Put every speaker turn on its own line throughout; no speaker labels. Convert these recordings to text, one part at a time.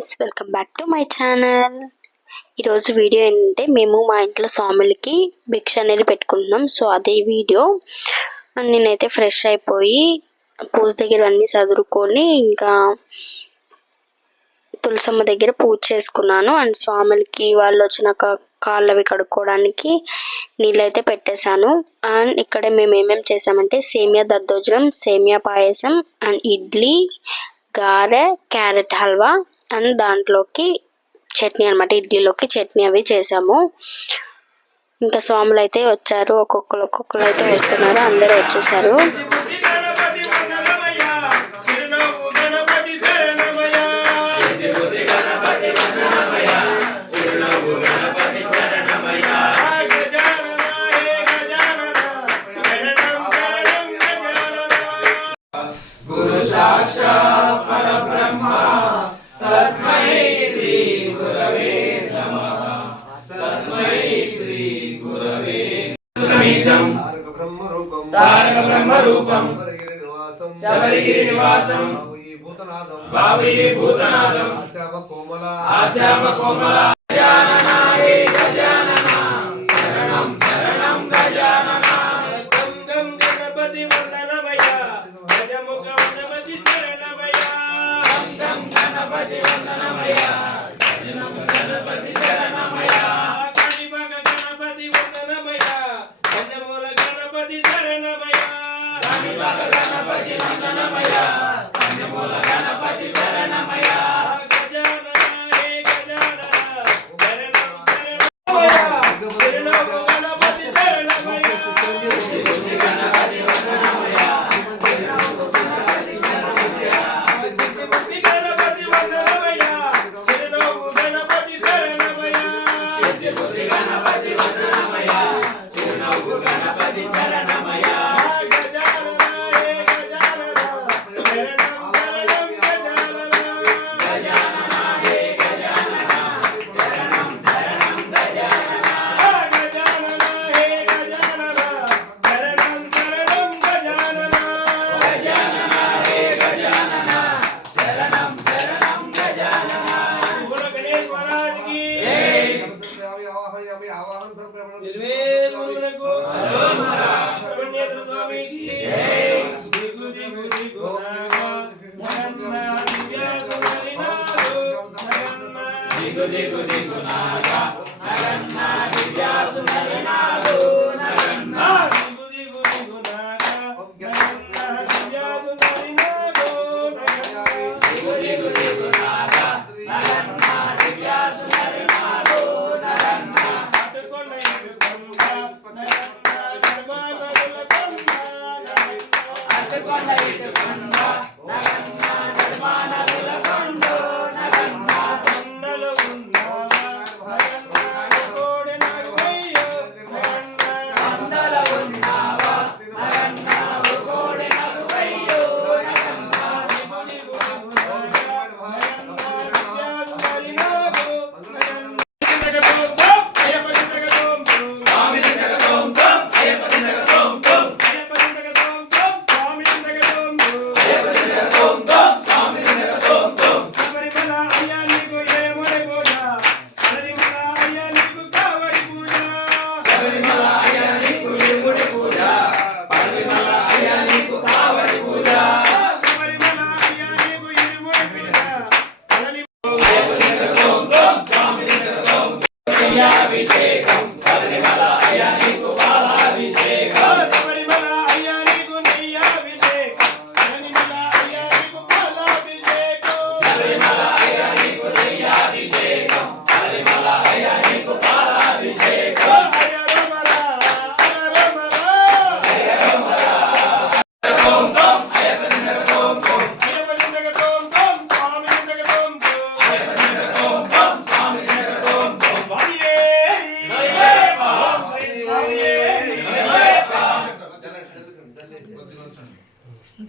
Guys welcome back to my channel ఈరోజు video ఏంటంటే మేము మా ఇంట్లో స్వాములకి భిక్ష అనేది పెట్టుకుంటున్నాం. సో అదే వీడియో నేనైతే ఫ్రెష్ అయిపోయి పూజ దగ్గర అన్నీ చదువుకొని ఇంకా తులసమ్మ దగ్గర పూజ చేసుకున్నాను. అండ్ స్వాములకి వాళ్ళు వచ్చినాక కాళ్ళు అవి కడుక్కోవడానికి నీళ్ళైతే పెట్టేశాను. అండ్ ఇక్కడ మేము ఏమేమి చేసామంటే semiya daddojanam semiya payasam and idli gare carrot halwa and దాంట్లోకి చట్నీ అనమాట ఇడ్లీలోకి చట్నీ అవి చేసాము. ఇంకా స్వాములు అయితే వచ్చారు ఒక్కొక్కరు ఒక్కొక్కరు అయితే వస్తున్నారు అందరూ వచ్చేసారు.
శబరిగిరి నివాసం బాబుయి భూతనాథం ఆశ్యామ కోమల
ఆశ్యామ కోమల గజాననాయ గజానన శరణం శరణం గజానన గంగం గణపతి వందనమయ గజముఖ గణపతి శరణమయ గంగం గణపతి వందనమయ దిగు దిగు దిగు నాగా జగన్నా దివ్యాసుమరినాడు జగన్నా దిగు దిగు దిగు నాగా దిగు దిగు దిగు నాగా జగన్నా అటుకొండ ఇటుకొండ జగన్నా జగబాబుల కొండ జగన్నా జగబాబుల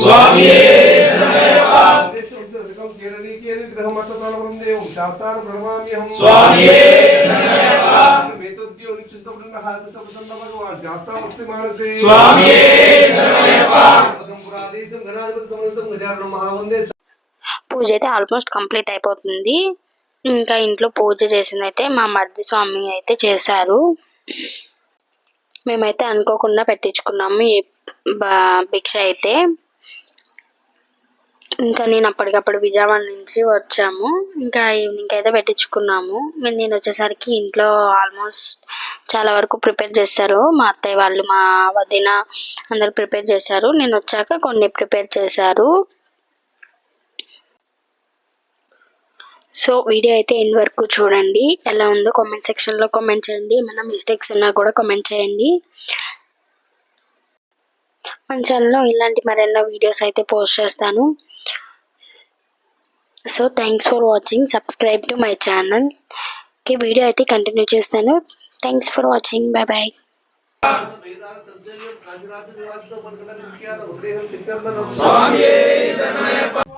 స్వామియే
కేరళీ
స్వామియే
హాత భగవాన్ మానసే
స్వామియే
పురాదేశం గణాధిపతి గజారణం మహావందే
పూజ అయితే ఆల్మోస్ట్ కంప్లీట్ అయిపోతుంది. ఇంకా ఇంట్లో పూజ చేసింది అయితే మా మర్ది స్వామి అయితే చేశారు. మేమైతే అనుకోకుండా పెట్టించుకున్నాము. బా భిక్ష అయితే. ఇంకా నేను అప్పటికప్పుడు విజయవాడ నుంచి వచ్చాము. ఇంకా ఈవినింగ్ అయితే పెట్టించుకున్నాము. నేను వచ్చేసరికి ఇంట్లో ఆల్మోస్ట్ చాలా వరకు ప్రిపేర్ చేశారు. మా అత్తయ్య వాళ్ళు మా వదిన అందరు ప్రిపేర్ చేశారు. నేను వచ్చాక కొన్ని ప్రిపేర్ చేశారు. సో వీడియో అయితే ఎండ్ వరకు చూడండి. ఎలా ఉందో కామెంట్ సెక్షన్లో కామెంట్ చేయండి. ఏమైనా మిస్టేక్స్ ఉన్నా కూడా కామెంట్ చేయండి. మన ఛానల్లో ఇలాంటి మరెన్నో వీడియోస్ అయితే పోస్ట్ చేస్తాను. So thanks for watching subscribe to my channel okay video అయితే కంటిన్యూ చేస్తాను. Thanks for watching bye bye
వేదాల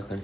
कर